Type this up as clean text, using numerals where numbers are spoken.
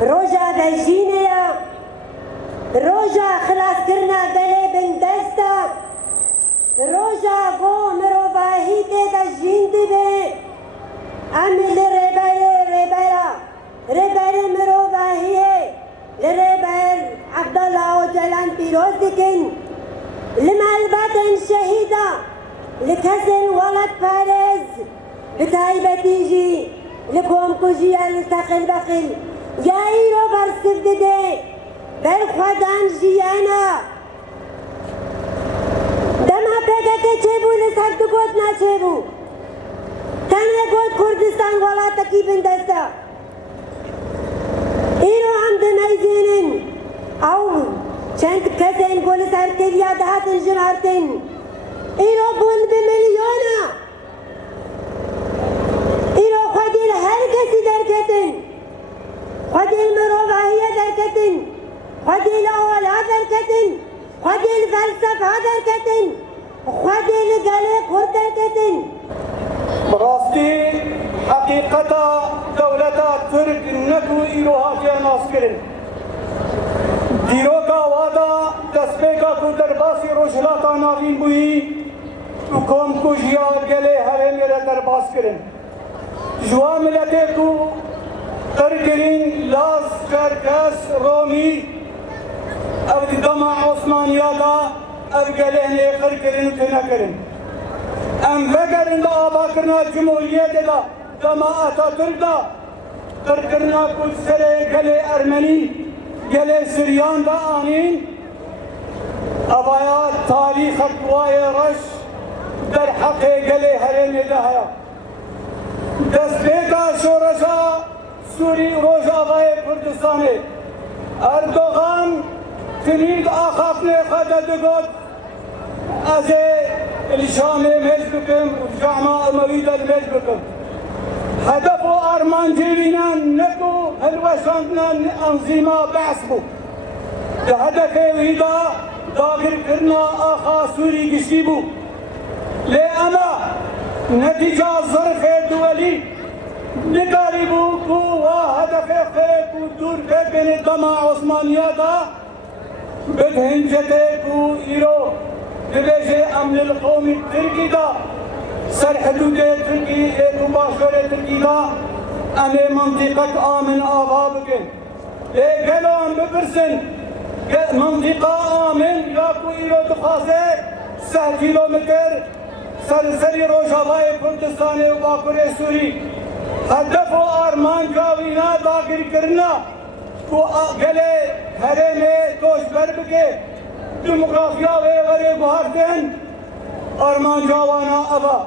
روجا بجينيا روجا خلاص كرنا قلي بن دستا روجا قو مروباهي تيدا جيندي بي عمل ريبير مروباهي لريبير عبد الله وجلان بيروز دكن لما الباطن شهيدة لكسن ولد فارز بتايبة تيجي لكم كوجيا لتقل بقل يا إيرو برسددي بالخدان جيانا دما بگه چبو لسد گوت نا چبو تنه گوت کردستان والا تکی بندستا ایرو هم دمیزینن او چند کسین گول سرکریا دهاتن جمارتن ایرو بند بملیونا ایرو خودیل هر کسی درکتن خودیل مروباهیه درکتن خودیل اولا درکتن خودیل فلسفه درکتن خودیل گله خور درکتن براستی حقیقتا دولتا ترک نکو ایروها که ناس کرن دیروکا وادا دسپیکا کو درباسی روشلاتا ناوین بویی تو کم کو جیار گله هره میره درباس کرن جوا ملتے کو ترکرین لاز کرکس رومی او دما عثمانیاتا او گله نیخر کرن تنا کرن ام وگرن دا آبا کرنا جمهوریت دا دما آتاتürk دا ترکرنا کل سر گله ارمنی گله سریان دا آنین ابایا تاریخ قوای رش در حق گله هرین دا هیا دستیکا شورشا سوری روز آبای کردستانی اردوغان تنید آخافن خدد گود از الشام مج بکم و جامعه اموید مج بکم هدف و آرمان جیوینان نکو هلوشاندن انزیما بحث بو ده هدف ویدا داخل کرنا آخا سوری گشتی بو لی اما نتیجه ظرف دولی نگاری بو کو و هدف خیلی کو دور بین دما عثمانیاتا بدهنجته کو ایرو دبیجه امن القومی ترکی دا سر حدود ترکی ایکو باشور ترکی دا امی منطقه آمن آبا بکن گلو هم بپرسن منطقه آمن یا کو ایرو دخواسته 3 کیلومتر سرسری روشابای کردستانی و باکور سوری هدف و آرمان جاوینا داخل کرنا کو گله هرم توش بر بکه دموگرافیا و غریب هردن آرمان جاوانا ابا